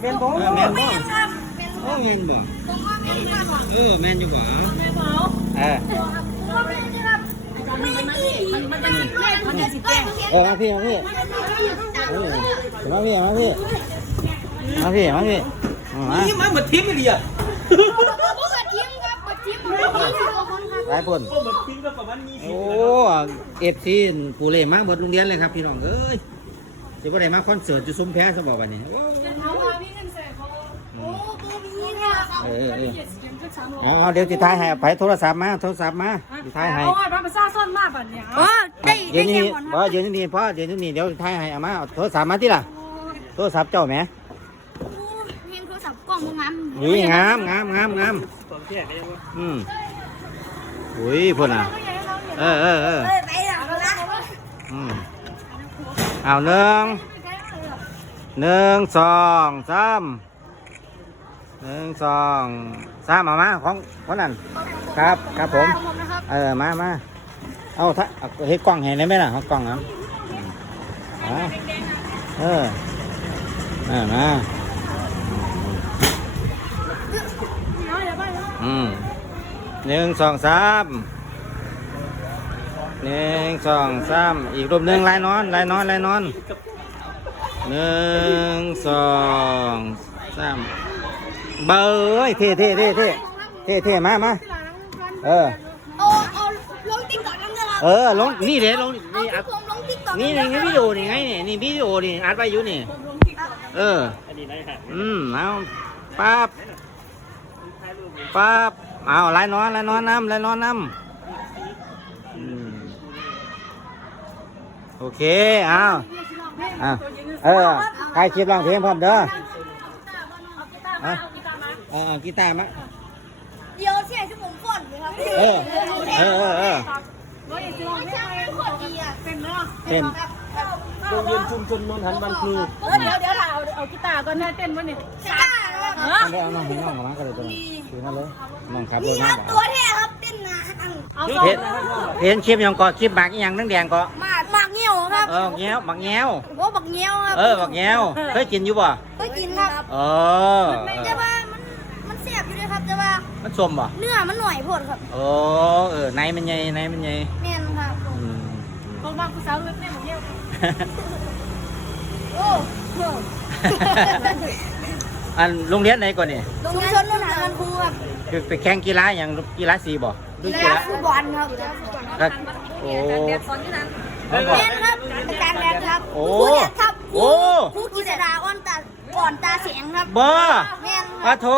แม่นบ่เออแม่นบ่ครับเป็นโอ้แม่นบ่ผมว่าไม่ได้ครับเออแม่นอยู่บ่แม่เบาเออผมว่าไม่ได้ครับไม่ได้มันมันจะสิแม่มันจะสิแจ้งเออมาพี่มาพี่เออมาพี่มาพี่มาพี่มาพี่มานี่มันเหมือนทิ้งเลยอะผมกับทีมครับกับทีมผมกับทีมคนครับหลายคนก็เหมือนทิ้งก็ประมาณนี้สิโอ้เอฟซีผู้เล่นมาเบิดโรงเรียนเลยครับพี่น้องเอ้ยสิบ่ได้มาคอนเสิร์ตอยู่ซุ้มแพ้ซะบ่บัดนี้โอ้เขาว่าพี่ ออเออเจ็ดสิบเจ็ดสามโลเอาเอาเดี๋ยวสิถ่ายให้ไปโทรศัพท์มาโทรศัพท์มาสิถ่ายให้เอาว่าพระประชาส้นมากแบบเนี้ยอ๋อได้เดี๋ได้ยวนี้แค่ก่อนคบ่รับเดี๋ยวนี้พอเดี๋ยวนี้เดี๋ยวถ่ายให้เอามาเอาโทรศัพท์มาติล่ะโทรศัพท์เจ้าแหมเพียงโทรศัพท์กล้องมึงมันอุ้ยงามงามงามงามตอนแก่ก็ยังว่าอืมอุ้ยพุ่นอะเออเออเออเอ้ยไปแล้วนะอืมเอาหนึ่งหนึ่งสองสาม หนึ่งสองสามเอามาของคนนั้นครับ ครับผม เออมามาเอาถ้าเอาเฮ็ดกล้องเห็นได้ไหมล่ะกล้องนะอ่าเอออ่ามาอืมหนึ่งสองสามหนึ่งสองสามอีกรูปหนึ่งลายนอนลายนอนลายนอนหนึ่งสองสาม เบยเท่เท่เท่เท่เท่เท่มามาเออ เอาเอาลงติ๊กต็อกนั่นนะครับเออลงนี่เดี๋ยวลงเอานี่อัดผมลงติ๊กต็อกนี่นี่นี่วิดีโอนี่ไงนี่นี่วิดีโอนี่อัดไว้อยู่นี่ เอออันนี้ได้ค่ะอืมเอาปั๊บปั๊บเอาไล่นอนไล่นอนน้ำไล่นอนน้ำอืมโอเคเอาเอาเออใครคลิปร้องเพลงพร้อมเด้อ เอาเอาเอากีตาร์มาเดี๋ยวเสียที่ผมก่อนเลยครับเออเออเออเออว่าอย่าจะลองไม่ให้ใช่ไม่ขอดีอะเป็นเนาะเป็นโรงเรียนชุมชนนนทันบันครูเดี๋ยวเดี๋ยวเราเอาเอากีตาร์ก่อนนะเต้นวะนี่ใช่ครับเออเอาเอาน้องให้น้องกับมาก็เลยตัวนี้ถือมาเลยน้องขับรนี่ถคมารับบ่ตัวแท้ครับเต้นนะอังเอาเห็นส่งเห็นคลิปหยังก็คลิปหมากอีหยังทั้งแดงก็หมากหมากเงี้ยวครับเออแง้วหมักแง้วโอ้บักเงี้ยวครับเออหมักแง้วเคยกินอยู่บ่ก็กินครับเออแต่ว่า แต่ว่ามันสมบ่เนื้อมันหน่อยโพดครับโอ้เออในมันใหญ่ในมันใหญ่แน่นครับอืมเขาบ้างผู้สาวเล็กเนี่ยเหมือนเงี้ยโอ้โหอันโรงเรียนไหนก่อนนี่ชุมชนนนทานครูครับคือไปแข่งกีฬาอย่างกีฬาสีบ่หรือกีกีฬาฬาฟุตบอลครับก็โอ้เด็กสอนที่นั้นแล้วก็แม่นครับอาจารย์แดนครับโอ้ครูเนี่ยครับคโอ้รูครูกิษดาอ่อนตาอ่อนตาเสียงครับบ่แม่นคปะรับโถ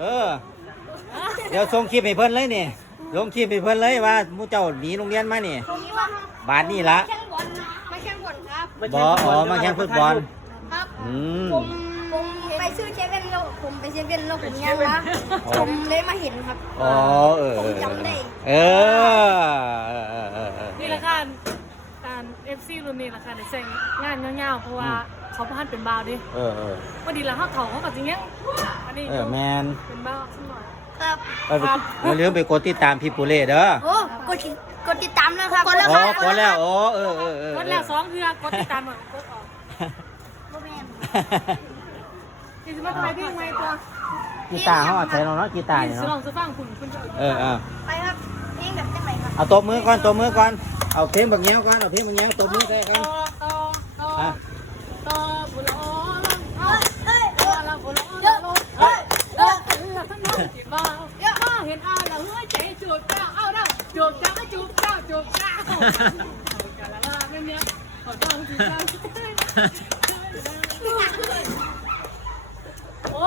เออ เดี๋ยวส่งคลิปให้เพิ่นเลยนี่ลงคลิปให้เพิ่นเลยว่าหมู่เจ้าหนีโรงเรียนมานี่ ตรงนี้ว่าบาทนี่ละแข่งบอลมาแข่งบอลครับบ่อ๋อมาแข่งฟุตบอล ครับ อืม ผมผมไปซื้อเชฟเว่นแล้วผมไปเชฟเว่นแล้วผมยังวะผมเลยมาเห็นครับ อ๋อเออผเอมอจำได้เออเออเออเออเออ นี่แหละค่ะการเอฟซีรุ่นนี้แหละค่ะในเซ็งงานเงาๆเพราะว่า เขาพันเป็นบาวดิเออเออพอดีแล้วเขาเขาเขากับจริงเนี้ยอันนี้เออแมนเป็นบาวสักหน่อย ครับไปไปอย่าลืมไปกดติดตามพี่ปูเล่เด้อโอ้กดติดกดติดตามนะครับกดแล้วอ๋คอรับกดแล้วโอ้เออเออเออ กดแล้วสองเทือกดติดตามอะกดออกบ่แม่นที่จะมาถ่ายพี่ไหมตัวกีตาร์เขาอาศัยเราเนาะกีตาร์ที่เนี่ยจะลอเนาะงจะฟังคุณคุณจะเออเออไปครับเพลงแบบจังไรครับเอาตบมือก่อนตบมือก่อนเอาเพลงบักแง้วก่อนเอาเพลงบักแง้วตบมือใส่ก่อนต่อต่อต่อ เฮ้ยเฮ้ยต่อละบุญละอ๋อเฮ้ยเฮ้ยเฮ้ยทั้งน้องจีบมามาเห็นอาแล้วเฮ้ยใจจูบเจ้าเอาเด้อจูบเจ้าจูบเจ้าจูบเจ้ากันละละเนี่ยเนี่ยขอต้องจูบเจ้าโอ้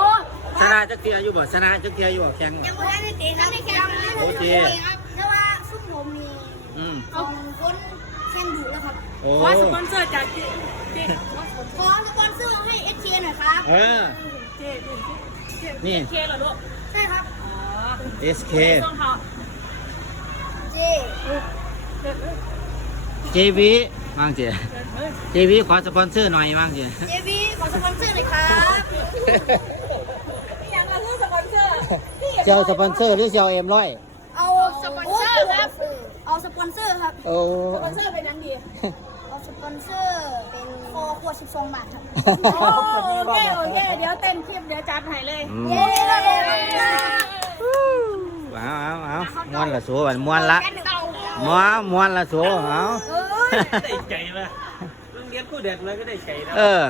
ชนะจักเทียอยู่บ่ชนะจักเทียอยู่บ่แข่งบ่ยังไม่ได้เตะครับยังไม่ได้โอเค โอ้ว่าสปอนเซอร์จากเจเจขอสปอนเซอร์ให้เอชหน่อยครับ เออ เจเจนี่ เคเหรอลูกใช่ครับ อ๋อ SK ต้องเขาเจ JV ว่างเจี JV ขอสปอนเซอร์หน่อยว่างเจีเจวีขอสปอนเซอร์หน่อยครับอย่างเราเลือกสปอนเซอร์เจ้าสปอนเซอร์หรือเจ้าเอ็มร้อยเอาสปอนเซอร์ครับ เอาสปอนเซอร์ครับ โอ้ สปอนเซอร์เป็นยังดีเอาส ปอนเซอร์เป็นคอคขวด12บาทครับโอเคโอเคเดี๋ยวเต้นคลิปเดี๋ยวจัดให้เลยอืมเย้เอาเอาเอาม้วนละสูบัดม้วนละม้วนม้วนละสูเอาได้ใจนะโรงเรียนคู่เด็ดเลยก็ได้ใจนะเออ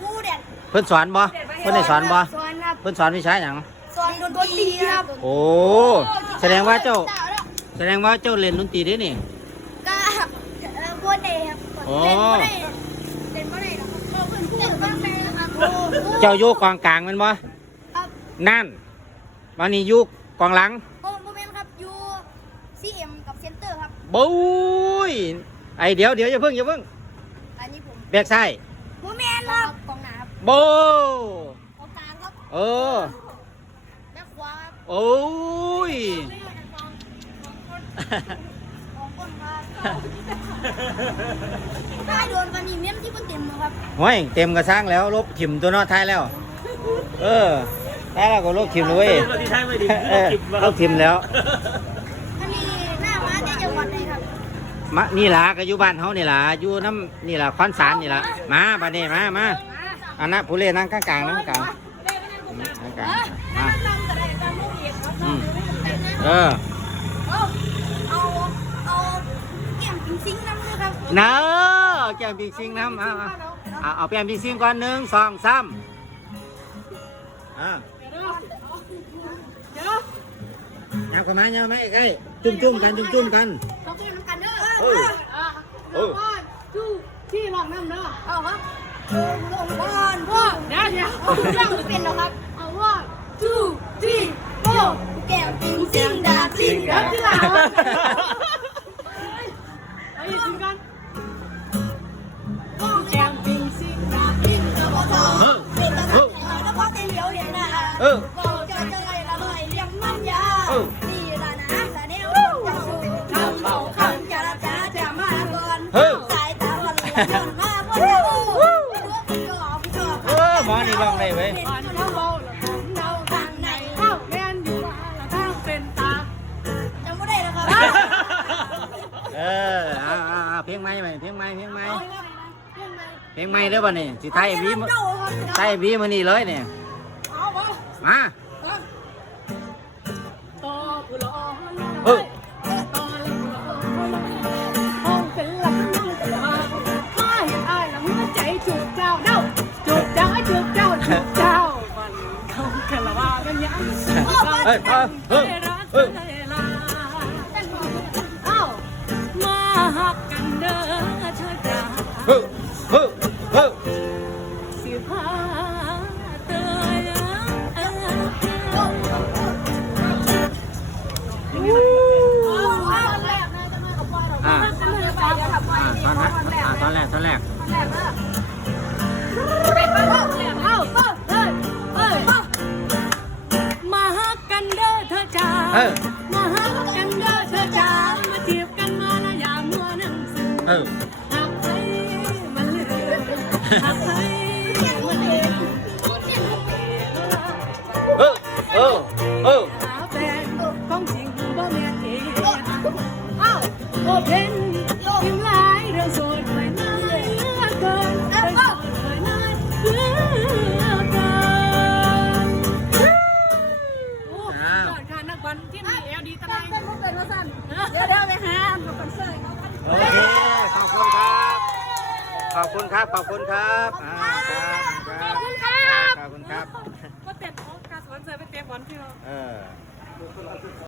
ครูเด็ดเพิ่นสอนบ่เพิ่นได้สอนบ่สอนครับเพิ่นสอนวิชาหยังสอนดนตรีครับโอ้ แสดงว่าเจ้า แสดงว่าเจ้าเล่นดนตรีเด้นี่ก็เอ่อ บัวเดย์ครับโอ้เล่นบัวเดย์เล่นบัวเดย์นะครับเราเป็นผู้บ้างแม่นะครับโอ้โห เจ้าอยู่กองกลางแมันบ่ครับ นั่นวันนี้อยู่กองหลังโอ้โมเมนต์ครับอยู่ซีเอ็มกับเซนเตอร์ครับ บุ้ยไอเดี๋ยวเดี๋ยวอย่าเพิ่งอย่าเพิ่งอันนี้ผมแบกซ้ายโมเมนต์ครับกองหน้าครับโบกองกลางครับเออแบ็คขวาครับโอ้ยของก้น ครับถ้าโดนกันนี่เม้มที่มันเต็มเลยครับห้ยเต็มกระซังแล้ว ลบถิ่มตัวนอท้ายแล้ว เออท้ายแล้วก็ลบถิ่มเลยเว้ยเราที่ท้ายไม่ดีเออลบถิ่มแล้วอันนี้หน้าม้าในจังหวัดไหนครับมะนี่ล่ะก็อยู่บ้านเฮานี่ล่ะอยู่น้ำนี่ล่ะคอนสารนี่ล่ะมาบัดนี้มามาอันนั้นผู้เล่นนั่งกลางๆนั่งกลางนั่งกลางมาทำก็ได้ตามลูกเอียดครับอืมเออเอาเอาเอาแก้มปิง ซิงน้ำด้วยครับเนอแก้มบิ๊กซิงน้ำเอาเอาเอาเอาแก้มบิ๊กซิงก่อนหนึ่งสองสามอ่าเดี๋ยวเอาเข้ามาเอาไหมใกล้จุ่มจุ่มๆกันจุ่มจุ่มๆกันเราคุยกันเด้อเอออะเดี๋ยวว่าจู้ที่ลองน้ำเด้อเอาครับลงบอลพ่อเดี๋ยวเดี๋ยวเรื่องเป็นหรอครับ เอาว่าจู้ที่โป้แก้มปิงซิงดาซิงเดี๋ยวที่หลัง เห็นหน้าเออก็จะเจอละลอยเรียกมันยานี่ละนะสะเนวจะสู้ทำเขาคำจะจ้าจะมาก่อนสายตาวันละย้อนมาบนเท้าพี่จอบพี่จอบเออหมอนี่ลองได้เว้ยอ่อนเท้าเบาแล้วผมเท้าทางไหนเท้าแมนอยู่ว่าแล้วเท้าเป็นตาจำไม่ได้แล้วครับเออเอาเอาเอาเพลงใหม่ไหมเพลงใหม่เพลงใหม่เพลงใหม่เด้อบ่นี่สิไทยวีมาไทยวีมานี่เลยเนี่ยเอาวะ มาตอผู้รอเออต่อผู้รอห้องเป็นหลักนั่งแต่ว่ามาเห็นอายแล้วหัวใจจุกเจ้าเด้าจุกเจ้าจุกเจ้าจุกเจ้ามันเขาคารวะกันยังเฮ้ยเฮ้ยเฮ้ย เออ มาหักกันเด้อเธอจ้ามาจีบกันมาแล้วอย่ามัวนั่งซึมเออ หักไปมันเหลือหักไปมั อดค่ะนักบอลที่มีเอลดีตะไนเต้นมุกเต้นมาสั่นเดี๋ยวเดี๋ยวไปหาหนูคอนเสิร์ตเขากันโอเคขอบคุณครับ ขอบคุณครับ ขอบคุณครับอ่าครับขอบคุณครับก็เตะบอลการสวนเสือไปเตะบอลพี่น้องเออ